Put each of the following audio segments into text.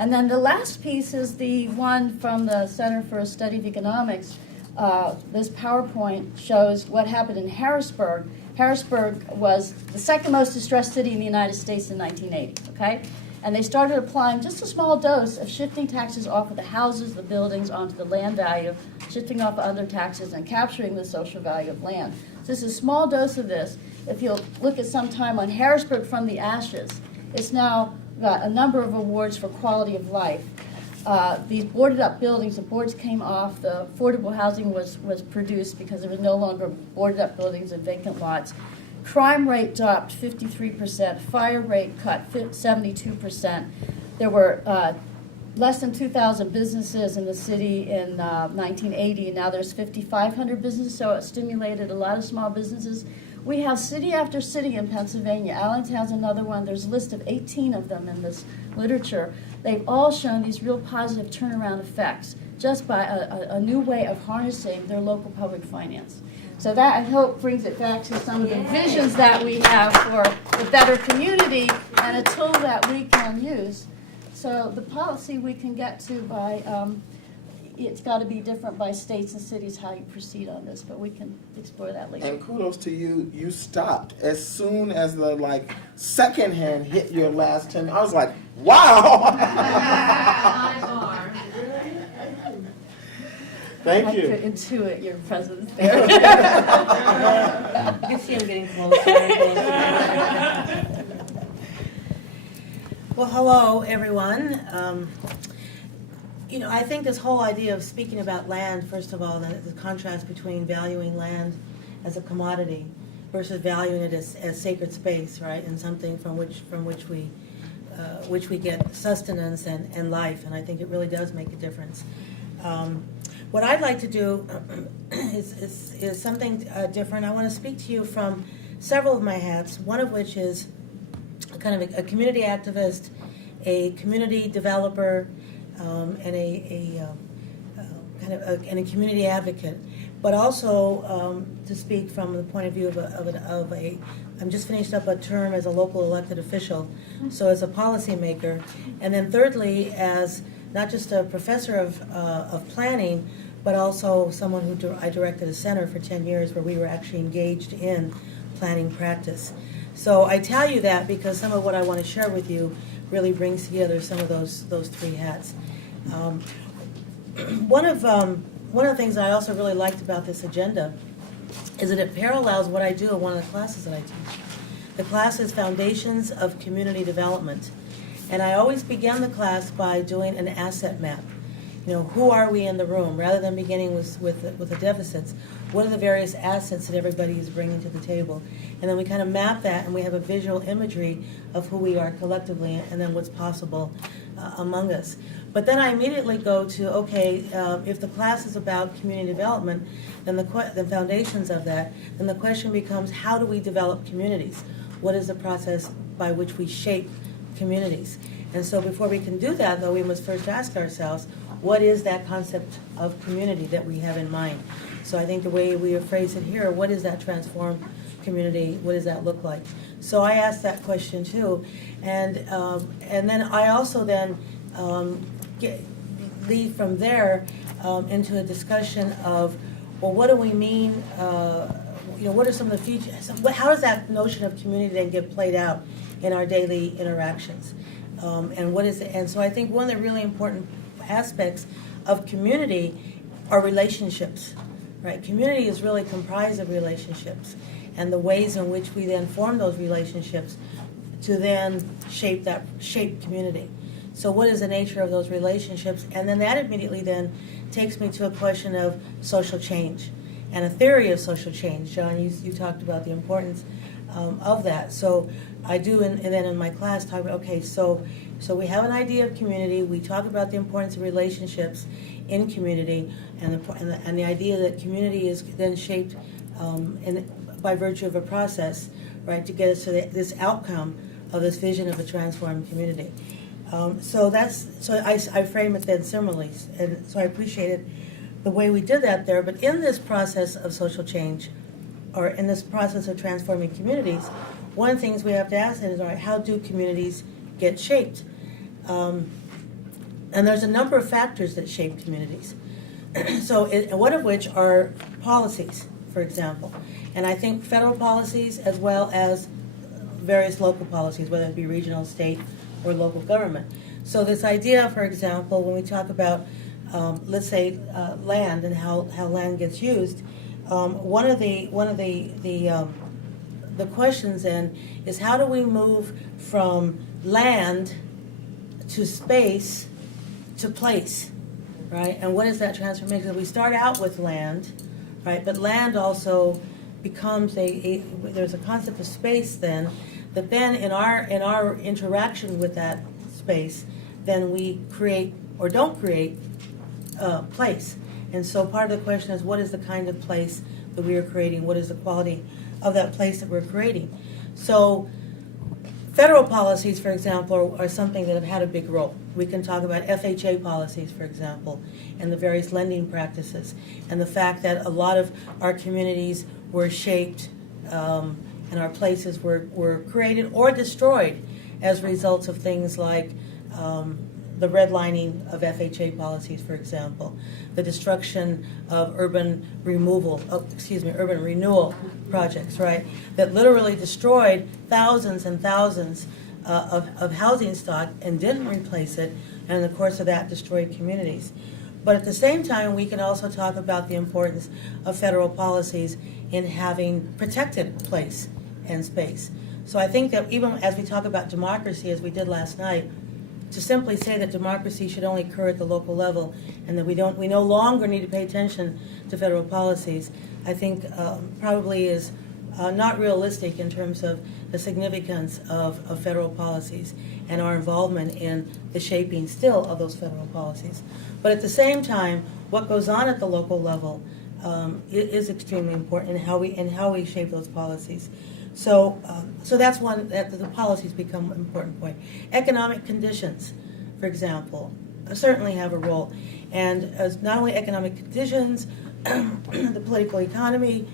And then the last piece is the one from the Center for a Study of Economics. This PowerPoint shows what happened in Harrisburg. Harrisburg was the second most distressed city in the United States in 1980, okay? And they started applying just a small dose of shifting taxes off of the houses, the buildings, onto the land value, shifting off other taxes, and capturing the social value of land. So this is a small dose of this. If you'll look at some time on Harrisburg from the Ashes, it's now got a number of awards for quality of life. These boarded up buildings, the boards came off, the affordable housing was produced because there were no longer boarded up buildings and vacant lots. Crime rate dropped 53%, fire rate cut 72%. There were less than 2,000 businesses in the city in 1980. Now there's 5,500 businesses, so it stimulated a lot of small businesses. We have city after city in Pennsylvania. Allentown's another one. There's a list of 18 of them in this literature. They've all shown these real positive turnaround effects just by a new way of harnessing their local public finance. So that, I hope, brings it back to some of the visions that we have for the better community and a tool that we can use. So the policy we can get to by, it's got to be different by states and cities how you proceed on this, but we can explore that later. And kudos to you, you stopped as soon as the second hand hit your last 10. I was like, wow. Thank you. I could intuit your presence there. You can see him getting closer and closer. Well, hello, everyone. I think this whole idea of speaking about land, first of all, the contrast between valuing land as a commodity versus valuing it as sacred space, right, and something from which we get sustenance and life, and I think it really does make a difference. What I'd like to do is something different. I want to speak to you from several of my hats, one of which is kind of a community activist, a community developer, and a community advocate, but also to speak from the point of view of a I'm just finished up a term as a local elected official, so as a policymaker, and then thirdly as not just a professor of planning, but also someone who I directed a center for 10 years where we were actually engaged in planning practice. So I tell you that because some of what I want to share with you really brings together some of those three hats. One of the things I also really liked about this agenda is that it parallels what I do in one of the classes that I teach. The class is Foundations of Community Development. And I always begin the class by doing an asset map. Who are we in the room? Rather than beginning with the deficits, what are the various assets that everybody is bringing to the table? And then we kind of map that, and we have a visual imagery of who we are collectively and then what's possible among us. But then I immediately go to, okay, if the class is about community development, then the foundations of that, then the question becomes, how do we develop communities? What is the process by which we shape communities? And so before we can do that, though, we must first ask ourselves, what is that concept of community that we have in mind? So I think the way we have phrased it here, what is that transformed community? What does that look like? So I asked that question too, and then I also lead from there into a discussion of, well, what do we mean? What are some of the features? How does that notion of community then get played out in our daily interactions? And what is it? And so I think one of the really important aspects of community are relationships, right? Community is really comprised of relationships and the ways in which we then form those relationships to then shape community. So what is the nature of those relationships? And then that immediately then takes me to a question of social change and a theory of social change. John, you talked about the importance of that. So I do, and then in my class, talk about, okay, so we have an idea of community. We talk about the importance of relationships in community, and the idea that community is then shaped by virtue of a process, right, to get us to this outcome of this vision of a transformed community. So I frame it then similarly, and so I appreciated the way we did that there. But in this process of social change, or in this process of transforming communities, one of the things we have to ask is, all right, how do communities get shaped? And there's a number of factors that shape communities. So one of which are policies, for example. And I think federal policies as well as various local policies, whether it be regional, state, or local government. So this idea, for example, when we talk about, let's say, land and how land gets used, one of the questions then is how do we move from land to space to place, right? And what is that transformation? Because we start out with land, right? But land also becomes there's a concept of space then, that then in our interaction with that space, then we create or don't create place. And so part of the question is, what is the kind of place that we are creating? What is the quality of that place that we're creating? So federal policies, for example, are something that have had a big role. We can talk about FHA policies, for example, and the various lending practices, and the fact that a lot of our communities were shaped and our places were created or destroyed as results of things like the redlining of FHA policies, for example, the destruction of urban renewal projects, right, that literally destroyed thousands and thousands of housing stock and didn't replace it, and in the course of that destroyed communities. But at the same time, we can also talk about the importance of federal policies in having protected place and space. So I think that even as we talk about democracy, as we did last night, to simply say that democracy should only occur at the local level and that we no longer need to pay attention to federal policies, I think probably is not realistic in terms of the significance of federal policies and our involvement in the shaping still of those federal policies. But at the same time, what goes on at the local level is extremely important in how we shape those policies. So that's one that the policies become an important point. Economic conditions, for example, certainly have a role, and as not only economic conditions, the political economy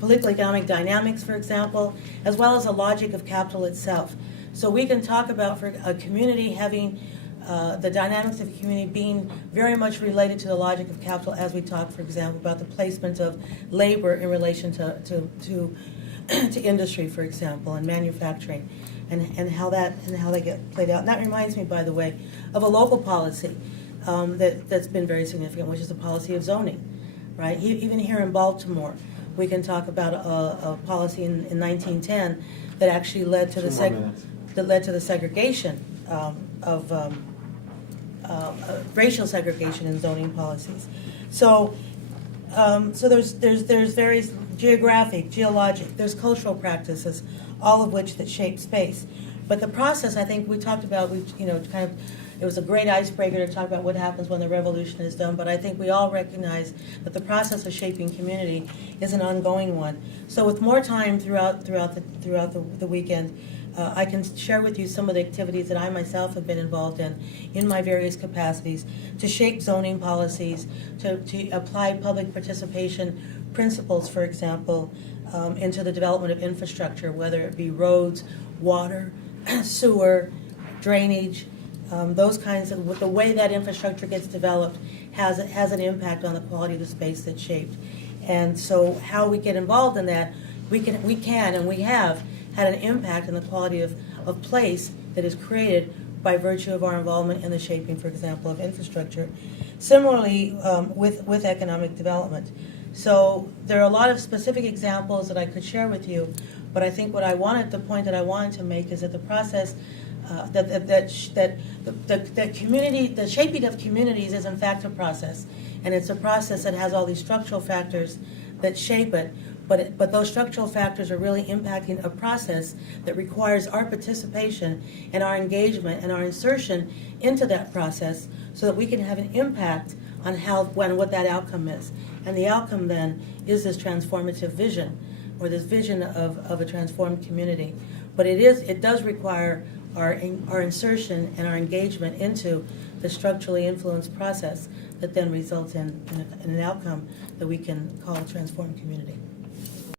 political economic dynamics, for example, as well as the logic of capital itself. So we can talk about for a community having the dynamics of a community being very much related to the logic of capital, as we talk, for example, about the placement of labor in relation to industry, for example, and manufacturing, and how they get played out. And that reminds me, by the way, of a local policy that's been very significant, which is the policy of zoning, right? Even here in Baltimore, we can talk about a policy in 1910 that actually led to the segregation of racial segregation in zoning policies. So there's various geographic, geologic, there's cultural practices, all of which that shape space. But the process, I think we talked about, it was a great icebreaker to talk about what happens when the revolution is done, but I think we all recognize that the process of shaping community is an ongoing one. So with more time throughout the weekend, I can share with you some of the activities that I myself have been involved in my various capacities, to shape zoning policies, to apply public participation principles, for example, into the development of infrastructure, whether it be roads, water, sewer, drainage, those kinds of, the way that infrastructure gets developed has an impact on the quality of the space that's shaped. And so how we get involved in that, we can and we have had an impact on the quality of place that is created by virtue of our involvement in the shaping, for example, of infrastructure. Similarly, with economic development. So there are a lot of specific examples that I could share with you, but I think the point that I wanted to make is that the process that community, the shaping of communities is in fact a process, and it's a process that has all these structural factors that shape it. But those structural factors are really impacting a process that requires our participation and our engagement and our insertion into that process, so that we can have an impact on what that outcome is. And the outcome then is this transformative vision, or this vision of a transformed community. But it does require our insertion and our engagement into the structurally influenced process that then results in an outcome that we can call a transformed community.